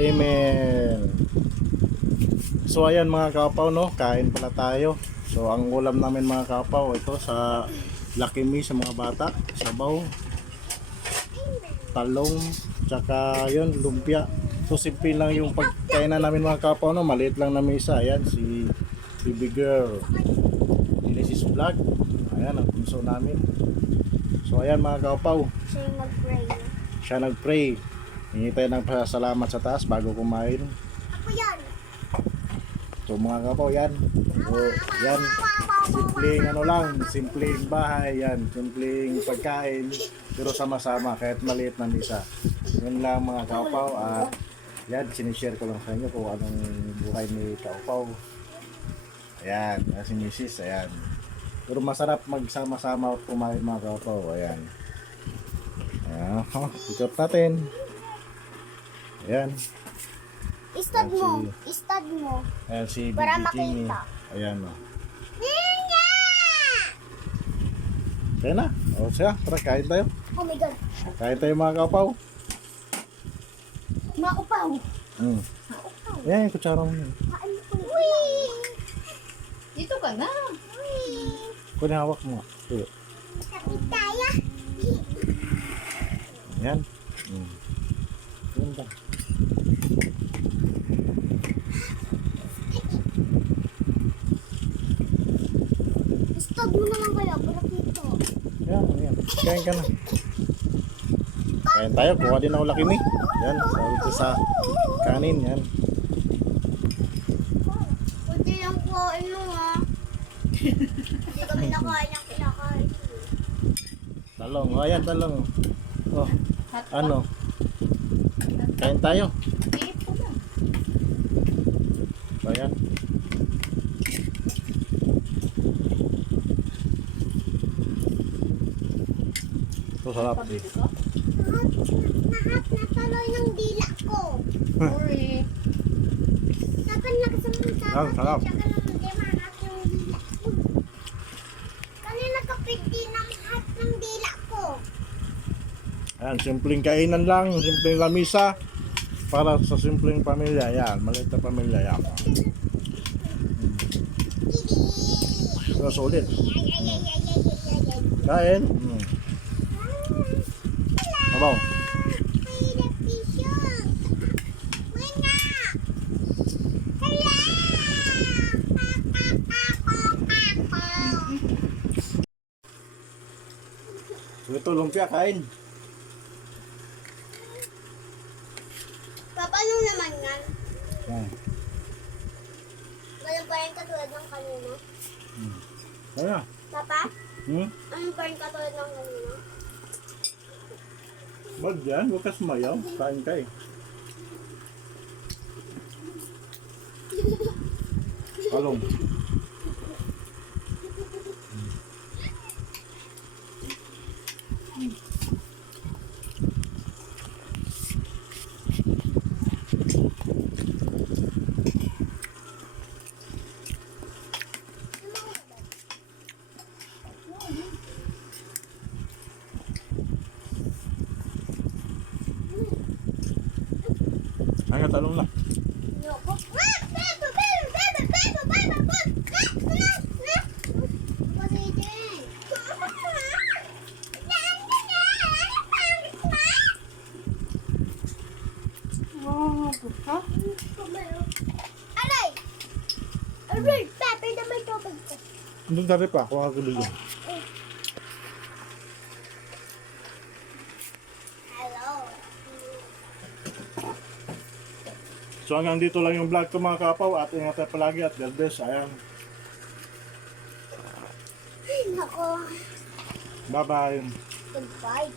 Amen. So ayan mga kapaw, no, kain pala tayo. So ang ulam namin mga kapaw, ito sa Lucky Me sa mga bata, sabaw, talong, tsaka yun, lumpia. So simple lang yung pagkainan namin mga kapaw, no, maliit lang na mesa. Ayan si baby girl, Genesis Vlog. Ayan ang punso namin. So ayan mga kapaw, Siya yung mag-pray. siya nag-pray. Hingi tayo ng pasalamat sa taas bago kumain. Ako yan. So mga kapaw, yan. So yan, simpleng ano lang, simpleng bahay yan, simpleng pagkain, pero sama-sama kahit maliit na misa. Yun lang mga kapaw. At yan, sinishare ko lang sa inyo kung anong buhay ni kapaw. Ayan, si Mrs. Ayan. Pero masarap magsama-sama at kumain mga kapaw. Ayan. Ayan, ikot natin. Ayan. Istad mo. Istad mo. Ayan si Para Baby Jingy. makita. Ayan o. Ninja! Kaya na. O siya, tara kain tayo. Oh my God. Kain tayo mga kapaw. Maupaw. Maupaw. Ayan yung kutsara mo yun. Kaan mo po. Wee! Dito ka na. Wee! Kunin hawak mo. Tuyo. Kapit tayo. Ayan. Yun ba? Istad mo naman kaya. Para dito. Ayan, ayan. Kain ka na. Kain tayo. Kuha din ako Lucky Me. Yan. Sabi sa kanin. Yan. Pwede lang kuhain mo ha. Hindi kami nakain ang kinakain. Talong. O, ayan, talong. Oh, Hot ano? Kain tayo. Ito na. So, ayan. Ito, sarap. Pabili ka? Lahat na taloy ng dila ko. Sorry. Dapat nakasamang Yan, sarap. Tsaka lang hindi mahat yung dila ko. Kanina kapiti ng hat ng dila ko. Ayan, simpleng kainan lang, simpleng lamisa para sa simpleng pamilya. Yan, maliit na pamilya. Yan. So, solid. Kain. Abaw. So, ito, lumpia, kain. Papa, ano naman yan? Yan. Ganun pa rin katulad ng kanina? Kaya. Papa, Hmm? ano pa rin katulad ng kanina? Wag yan, huwag ka sumayaw. Kain ka eh. Talong. Ay, talong na. Yoko. Ha? Aray! Aray! Pepe na may tubig ko. Doon dati pa, kuha ko doon. Hello. So hanggang dito lang yung vlog ko mga kapaw. At ingat tayo palagi at God bless. Ayan. Nako. Bye bye. Goodbye.